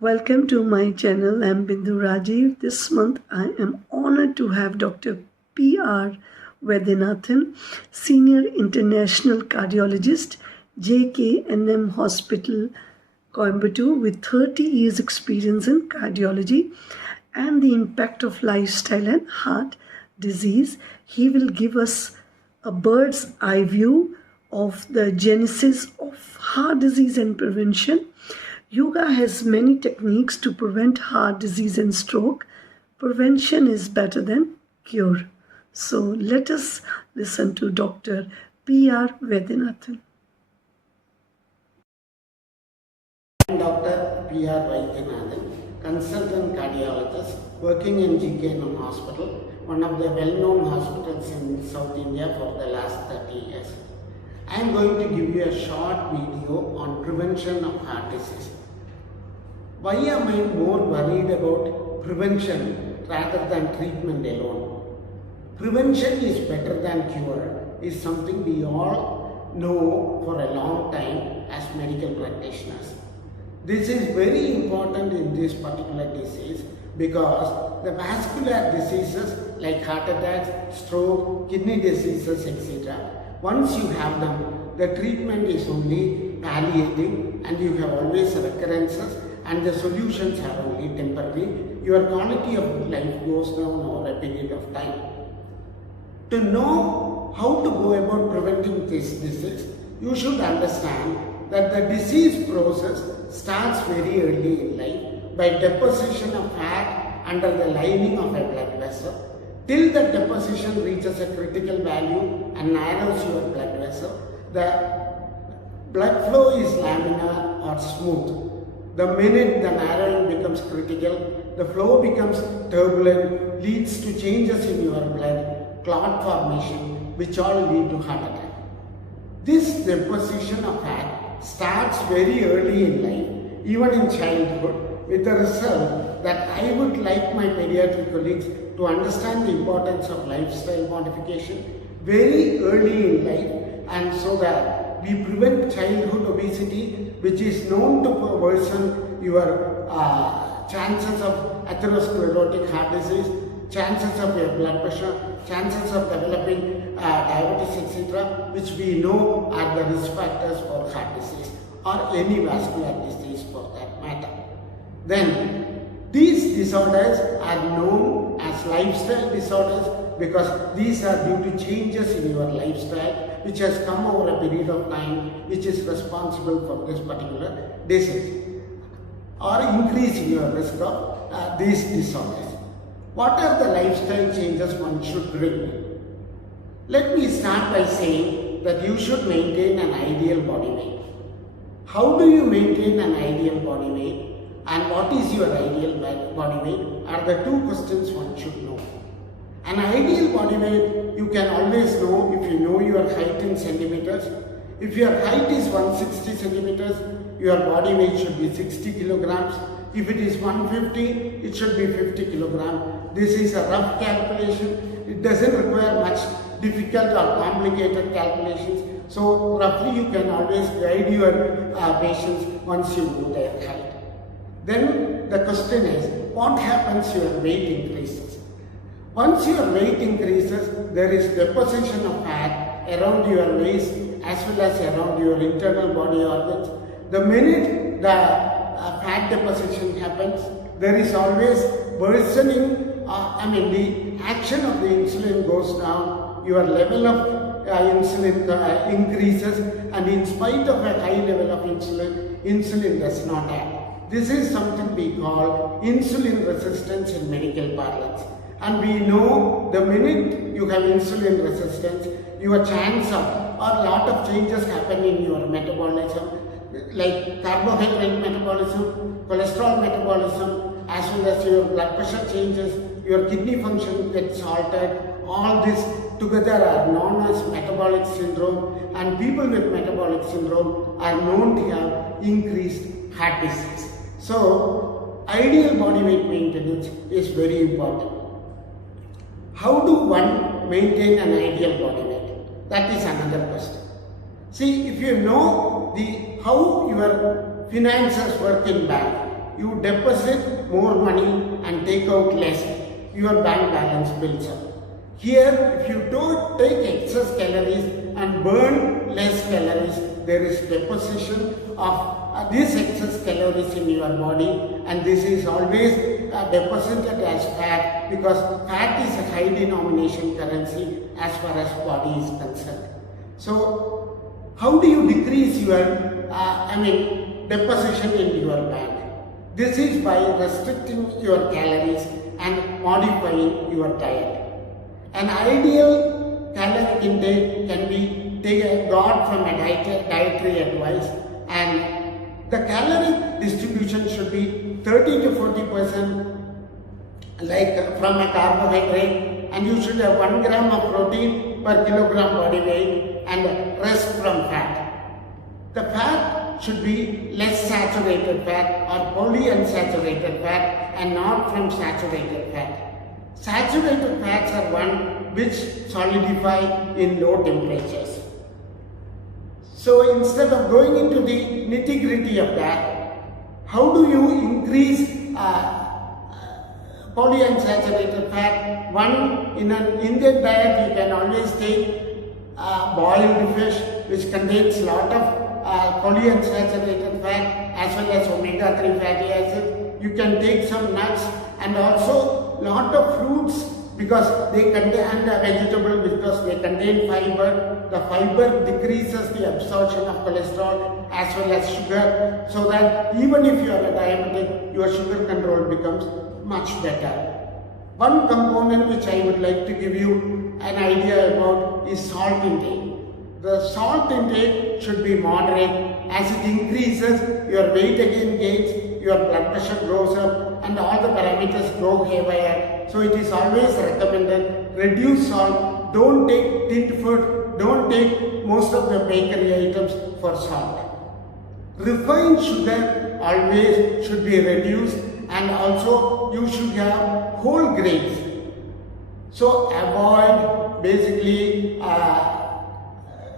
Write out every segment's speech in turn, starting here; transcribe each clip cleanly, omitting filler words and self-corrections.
Welcome to my channel. I'm Bindu Rajiv. This month I am honored to have Dr. PR Vaidyanathan, Senior International Cardiologist, JKNM Hospital, Coimbatore, with 30 years experience in cardiology and the impact of lifestyle and heart disease. He will give us a bird's eye view of the genesis of heart disease and prevention. Yoga has many techniques to prevent heart disease and stroke. Prevention is better than cure. So let us listen to Dr. PR Vaidyanathan. I am Dr. PR Vaidyanathan, consultant cardiologist working in GKNM Hospital, one of the well-known hospitals in South India for the last 30 years. I am going to give you a short video on prevention of heart disease. Why am I more worried about prevention rather than treatment alone? Prevention is better than cure is something we all know for a long time as medical practitioners. This is very important in this particular disease because the vascular diseases like heart attacks, stroke, kidney diseases, etc. Once you have them, the treatment is only palliating and you have always recurrences and the solutions are only temporary. Your quality of life goes down over a period of time. To know how to go about preventing this disease, you should understand that the disease process starts very early in life by deposition of fat under the lining of a blood vessel. Till the deposition reaches a critical value and narrows your blood vessel, the blood flow is laminar or smooth. The minute the narrowing becomes critical, the flow becomes turbulent, leads to changes in your blood, clot formation, which all lead to heart attack. This deposition of fat starts very early in life, even in childhood, with the result that I would like my pediatric colleagues to understand the importance of lifestyle modification very early in life, and so that we prevent childhood obesity, which is known to worsen your chances of atherosclerotic heart disease, chances of your blood pressure, chances of developing diabetes, etc., which we know are the risk factors for heart disease or any vascular disease for that matter. Then, these disorders are known as lifestyle disorders because these are due to changes in your lifestyle which has come over a period of time which is responsible for this particular disease or increase in your risk of these disorders. What are the lifestyle changes one should bring? Let me start by saying that you should maintain an ideal body weight. How do you maintain an ideal body weight and what is your ideal body weight are the two questions one should know. An ideal body weight you can always know if you know your height in centimeters. If your height is 160 centimeters, your body weight should be 60 kilograms. If it is 150, it should be 50 kilograms. This is a rough calculation. It doesn't require much difficult or complicated calculations. So roughly you can always guide your patients once you know their height. Then the question is, what happens if your weight increases? Once your weight increases, there is deposition of fat around your waist as well as around your internal body organs. The minute the fat deposition happens, there is always worsening, the action of the insulin goes down, your level of insulin increases, and in spite of a high level of insulin does not act. This is something we call insulin resistance in medical parlance. And we know the minute you have insulin resistance, your chance of, or a lot of changes happen in your metabolism, like carbohydrate metabolism, cholesterol metabolism, as well as your blood pressure changes, your kidney function gets altered. All this together are known as metabolic syndrome, and people with metabolic syndrome are known to have increased heart disease. So, ideal body weight maintenance is very important. How do one maintain an ideal body weight? That is another question. See, if you know how your finances work in bank, you deposit more money and take out less, your bank balance builds up. Here, if you don't take excess calories and burn less calories, there is deposition of these excess calories in your body, and this is always deposited as fat, because fat is a high denomination currency as far as body is concerned. So, how do you decrease your deposition in your bank? This is by restricting your calories and modifying your diet. An ideal caloric intake can be got from a dietary advice, and the caloric distribution should be 30 to 40% from a carbohydrate, and you should have 1 gram of protein per kilogram body weight and rest from fat. The fat should be less saturated fat or polyunsaturated fat and not from saturated fat. Saturated fats are one which solidify in low temperatures. So instead of going into the nitty-gritty of that, how do you increase polyunsaturated fat? One, in an Indian diet you can always take boiled fish, which contains a lot of polyunsaturated fat as well as omega-3 fatty acids. You can take some nuts and also lot of fruits, because they contain, and vegetables because they contain fiber. The fiber decreases the absorption of cholesterol as well as sugar, so that even if you are a diabetic, your sugar control becomes much better. One component which I would like to give you an idea about is salt intake. The salt intake should be moderate. As it increases, your weight again gains, your blood pressure goes up, and all the parameters go haywire. So it is always recommended, reduce salt, don't take tinned food, don't take most of the bakery items for salt. Refined sugar always should be reduced, and also you should have whole grains. So avoid basically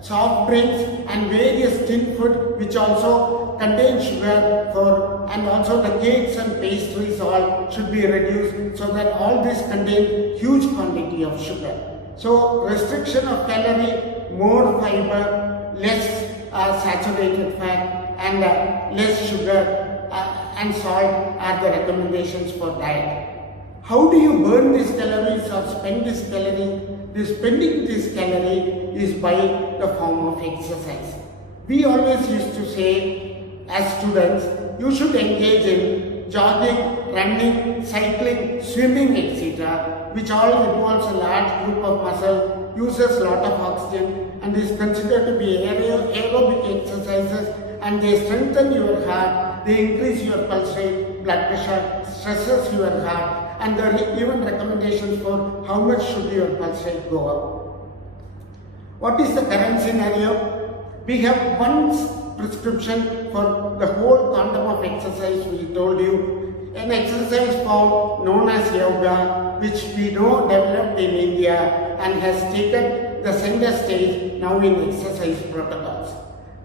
soft drinks and various tin food which also contain sugar, and also the cakes and pastries all should be reduced, so that all this contain huge quantity of sugar. So restriction of calorie, more fiber, less saturated fat, and less sugar and salt are the recommendations for diet. How do you burn these calories or spend this calorie? Spending this calorie is by the form of exercise. We always used to say as students, you should engage in jogging, running, cycling, swimming, etc., which all involves a large group of muscle, uses a lot of oxygen, and is considered to be aerobic exercises, and they strengthen your heart, they increase your pulse rate, blood pressure, stresses your heart, and there are even recommendations for how much should your pulse rate go up. What is the current scenario? We have one prescription for the whole quantum of exercise we told you. An exercise form known as yoga, which we know developed in India and has taken the center stage now in exercise protocols.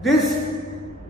This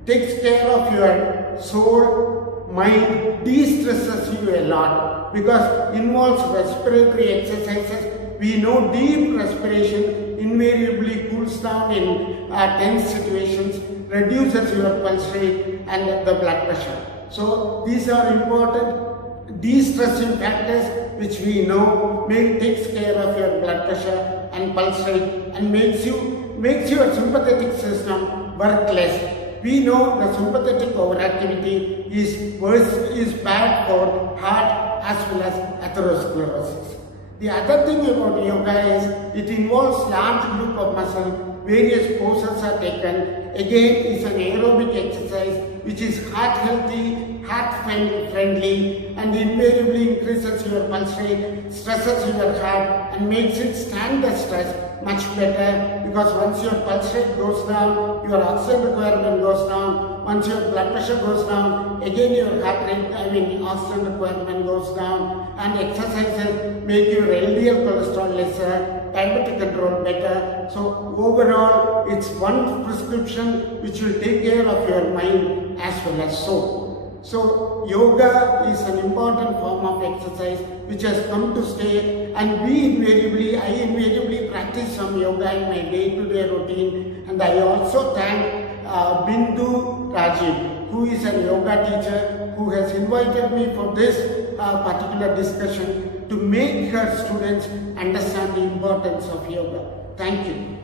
takes care of your soul, mind, de-stresses you a lot, because involves respiratory exercises. We know deep respiration invariably cools down in tense situations, reduces your pulse rate and the blood pressure. So these are important de-stressing factors which we know takes care of your blood pressure and pulse rate, and makes your sympathetic system work less. We know the sympathetic overactivity is bad for heart as well as atherosclerosis. The other thing about yoga is it involves large group of muscle, various poses are taken. Again, it's an aerobic exercise which is heart healthy, heart friendly, and invariably increases your pulse rate, stresses your heart, and makes it stand the stress much better, because once your pulse rate goes down, your oxygen requirement goes down. Once your blood pressure goes down, again your heart rate, oxygen requirement goes down, and exercises make your LDL cholesterol lesser, diabetic control better. So overall, it's one prescription which will take care of your mind as well as soul. So yoga is an important form of exercise which has come to stay, and I invariably practice some yoga in my day-to-day routine. And I also thank Bindu Rajiv, who is a yoga teacher, who has invited me for this particular discussion to make her students understand the importance of yoga. Thank you.